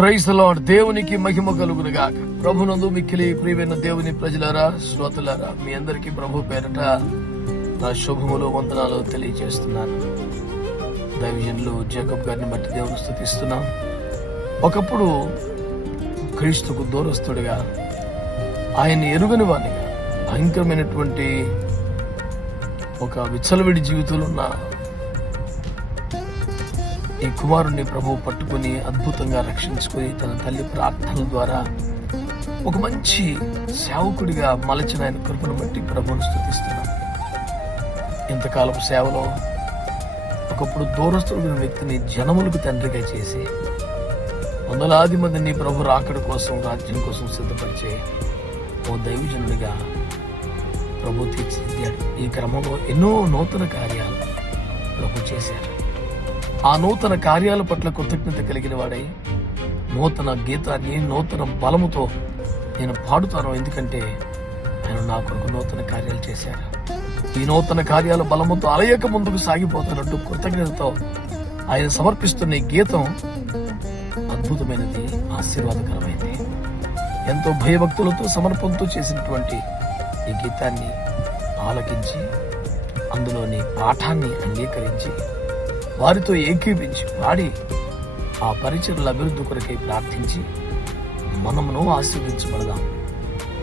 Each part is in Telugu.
Praise the lord. దేవునికి మహిమ కలుగును గాక. ప్రభునందు మిక్కిలి ప్రియమైన దేవుని ప్రజలారా, శ్రోతలారా, మీ అందరికీ ప్రభు పేరట నా శుభములు వందనాలు తెలియజేస్తున్నాను. దైవజనులు జేకబ్ గారిని బట్టి దేవుని స్తుతిస్తున్నాం. ఒకప్పుడు క్రీస్తుకు దూరస్తుడిగా, ఆయన ఎరుగని వానిగా, భయంకరమైనటువంటి ఒక విచ్చలవిడి జీవితంలో ఉన్న ఈ కుమారుణ్ణి ప్రభువు పట్టుకుని అద్భుతంగా రక్షించుకుని తన తల్లి ప్రార్థనల ద్వారా ఒక మంచి సేవకుడిగా మలచిన ఆయన కృపను బట్టి ప్రభువును స్తుతిస్తున్నాం. ఇంతకాలపు సేవలో ఒకప్పుడు దూరస్తుడిన వ్యక్తిని జనములకు తండ్రిగా చేసి వందలాది మందిని ప్రభు రాకడ కోసం, రాజ్యం కోసం సిద్ధపరిచే ఓ దైవజనుడిగా ప్రభు తీర్చిదిద్దాడు. ఈ క్రమంలో ఎన్నో నూతన కార్యాలు ప్రభు చేశారు. ఆ నూతన కార్యాల పట్ల కృతజ్ఞత కలిగిన వాడై నూతన గీతాన్ని నూతన బలముతో నేను పాడుతాను, ఎందుకంటే ఆయన నా కొరకు నూతన కార్యాలు చేశారు. ఈ నూతన కార్యాల బలముతో అలయక ముందుకు సాగిపోతున్నట్టు కృతజ్ఞతతో ఆయన సమర్పిస్తున్న ఈ గీతం అద్భుతమైనది, ఆశీర్వాదకరమైనది. ఎంతో భయభక్తులతో సమర్పణతో చేసినటువంటి ఈ గీతాన్ని ఆలకించి అందులోని పాఠాన్ని అంగీకరించి వారితో ఏకీపించి పాడి ఆ పరిచర్ల అభివృద్ధి కొరకై ప్రార్థించి మనమును ఆశీర్వించబడదాం.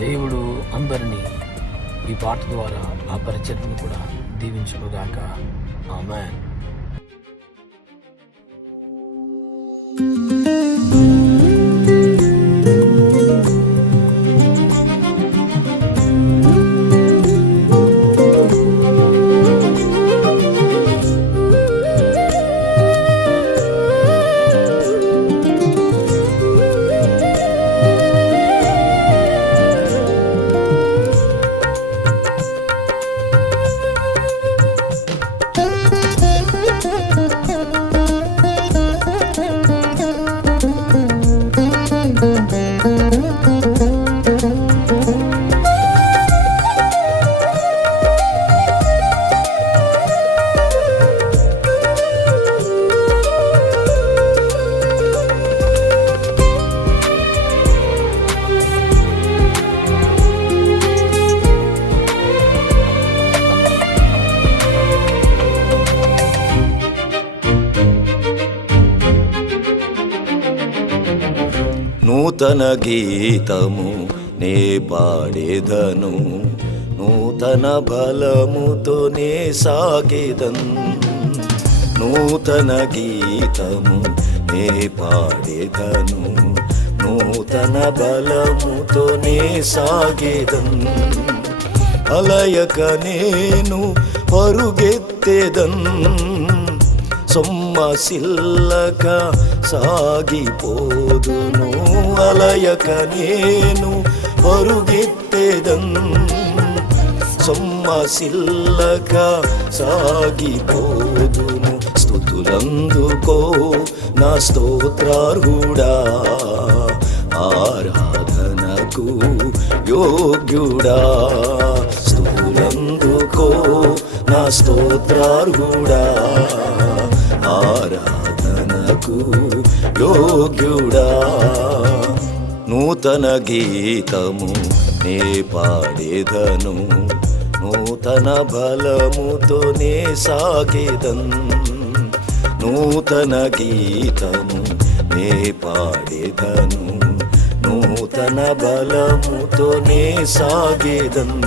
దేవుడు అందరినీ ఈ పాట ద్వారా ఆ పరిచర్ను కూడా దీవించునుగాక. ఆమేన్. నూతన గీతము నే పాడేదను, నూతన బలముతో నే సాగేదన్. నూతన గీతము నే పాడేదను, నూతన బలముతో నే సాగేదన్. అలయక నేను పరుగెత్తేదన్, సొమ్మసిల్లక సాగిపోదును. అలయక నేను పరుగెత్తేదన్, సొమ్మసిల్లక సాగిపోదును. స్తుతులందుకో నా స్తోత్రార్హుడా, ఆరాధనకు యోగ్యుడా. స్తుతులందుకో నా స్తోత్రార్హుడా, ఆరాధనకు యోగ్యుడా. నూతన గీతము నే పాడేదను, నూతన బలముతో నే సాగేదన్. నూతన గీతము నే పాడేదను, నూతన బలముతో నే సాగేదన్.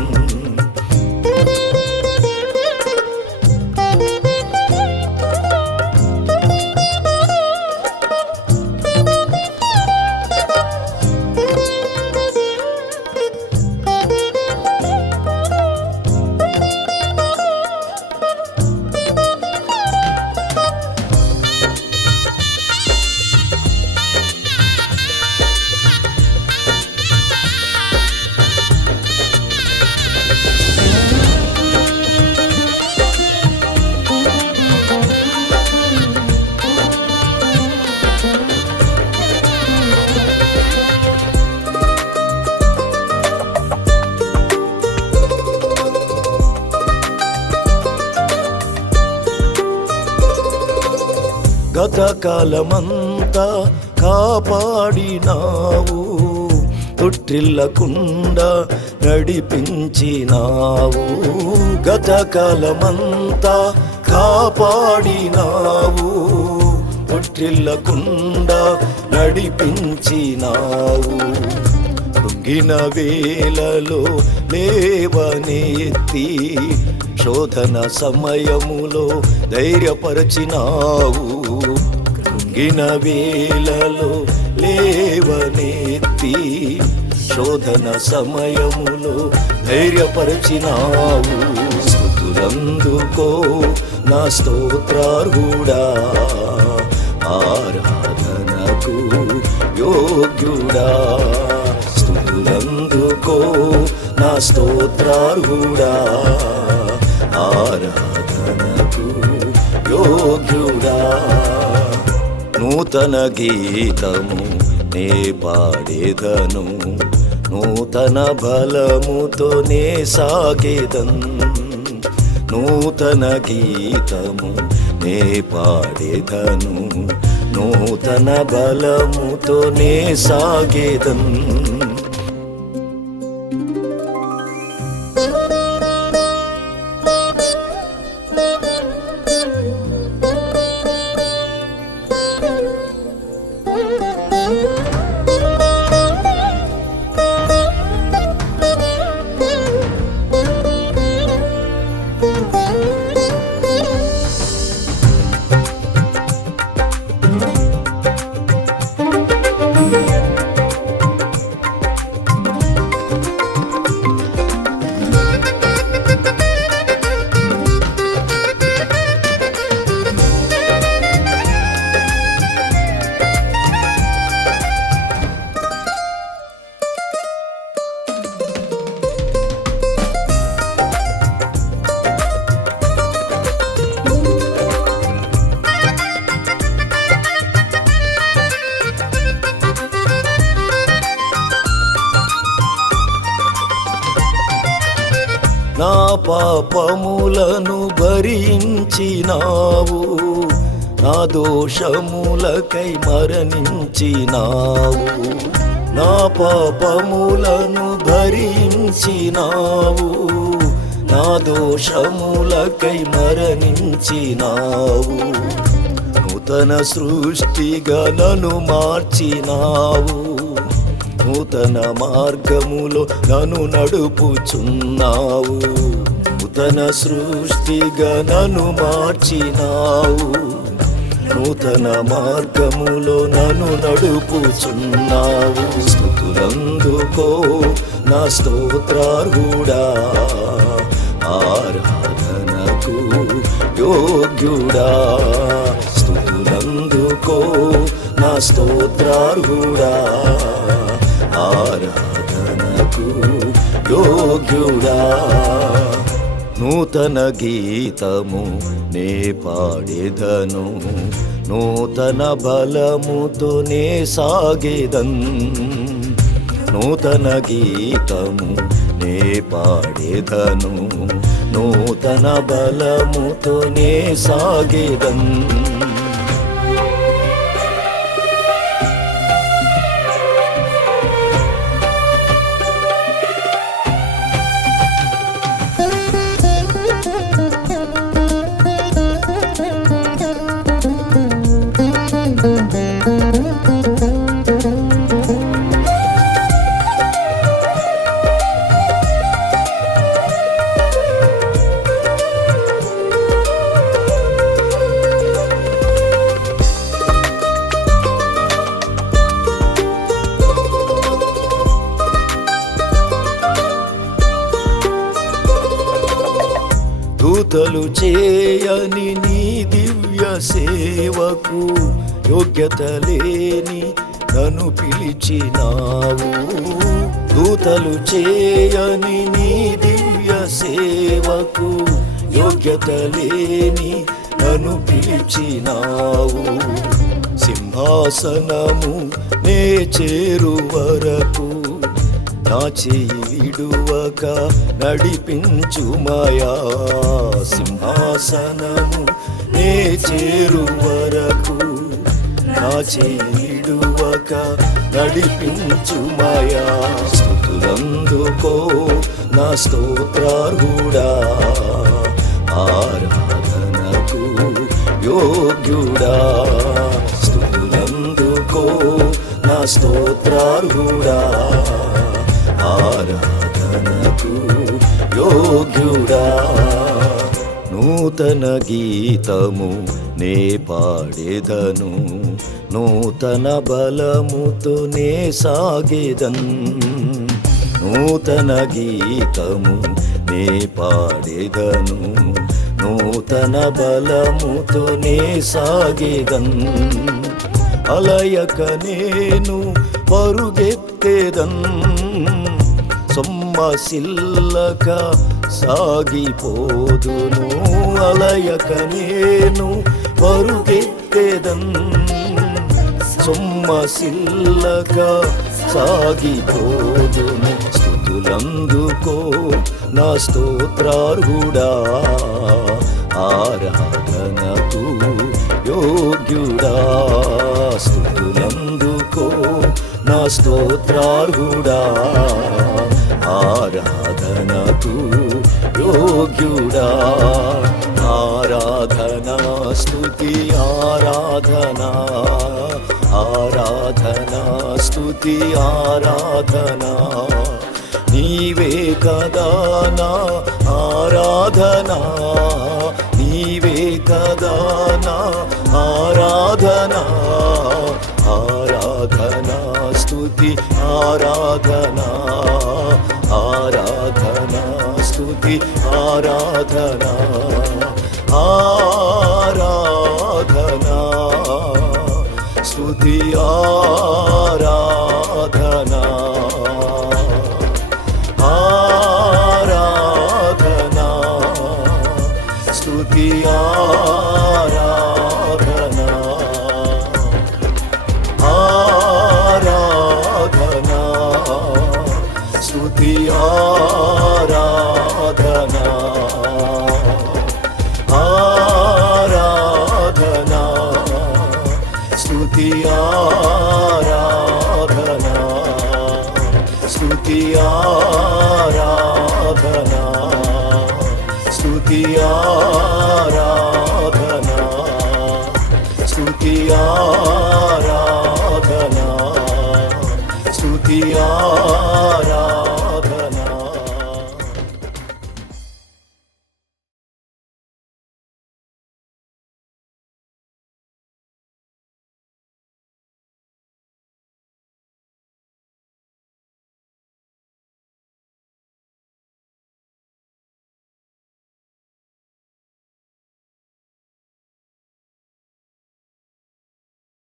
గతకాలమంతా కాపాడినావు, తొట్టిల్లకుండా నడిపించినావు. గతకాలమంతా కాపాడినావు, తొట్టిల్లకుండా నడిపించినావు. కృంగిన వేళలో లేవనెత్తి, శోధన సమయములో ధైర్యపరచినావు. కృంగిన వేళలో లేవనెత్తి, శోధన సమయములో ధైర్యపరచినావు. స్తుతులందుకో నా స్తోత్రార్హుడా, ఆరాధనకు యోగ్యుడా. స్తుతులందుకో నా స్తోత్రార్హుడా, ఆరాధనకు యోగ్యుడా. నూతన గీతము నే పాడేదను, నూతన బలముతో నే సాగేదన్. నూతన గీతము నే పాడేదను, నూతన బలముతో నే సాగేదన్. నా పాపములను భరించినావు, నా దోషములకై మరణించినావు. నా పాపములను భరించినావు, నా దోషములకై మరణించినావు. నూతన సృష్టిగా నన్ను మార్చినావు, నూతన మార్గములో నన్ను నడుపుచున్నావు. నూతన సృష్టిగా నన్ను మార్చినావు, నూతన మార్గములో నన్ను నడుపుచున్నావు. స్తుతులందుకో నా స్తోత్రార్హుడా, ఆరాధనకు యోగ్యుడా. స్తుతులందుకో నా స్తోత్రార్హుడా, ఆరాధనకు యోగ్యుడా. నూతన గీతము నే పాడేదను, నూతన బలముతో నే సాగేదన్. నూతన గీతము నే పాడేదను, నూతన బలముతో నే సాగేదన్. దూతలు చేయని నీ దివ్య సేవకు యోగ్యత లేని నన్ను పిలిచినావు. దూతలు చేయని నీ దివ్య సేవకు యోగ్యత లేని నన్ను పిలిచినావు. సింహాసనము నే చేరు వరకు నా చేయి విడువక నడిపించుమయా. సింహాసనము నే చేరు వరకు నా చేయి విడువక నడిపించుమయా. స్తుతులందుకో నా స్తోత్రార్హుడా, ఆరాధనకు యోగ్యుడా. స్తుతులందుకో నా స్తోత్రార్హుడా, ఆరాధనకు యోగ్యుడా. నూతన గీతము నే పాడెదను, నూతన బలముతో నే సాగెదన్. నూతన గీతము నే పాడెదను, నూతన బలముతో నే సాగెదన్. అలయక నేను పరుగెత్తెదన్, సొమ్మసిల్లక సాగిపోదును. అలయక నేను పరుగెత్తెదన్, సొమ్మసిల్లక సాగిపోదును. స్తుతులందుకో నా స్తోత్రార్హుడా, ఆరాధనకు యోగ్యుడా. స్తుతులందుకో నా స్తోత్రార్హుడా, ఆరాధనకు యోగ్యుడా. ఆరాధనా స్తుతి ఆరాధనా, ఆరాధనా స్తుతి ఆరాధనా. నీవే కదా నా ఆరాధనా, నీవే కదా నా ఆరాధనా. ఆరాధనా స్తుతి ఆరాధనా, ఆరాధనా స్తుతి ఆరాధనా. ఆరాధనా స్తుతి ఆరాధనా, ఆరాధనా స్తుతి ఆరాధనా. ఆరాధనా స్తుతి ఆరాధనా, ఆరాధనా స్తుతి ఆరాధనా, స్తుతి ఆరాధనా, స్తుతి ఆరాధనా, స్తుతి ఆరాధనా, స్తుతి ఆరాధనా.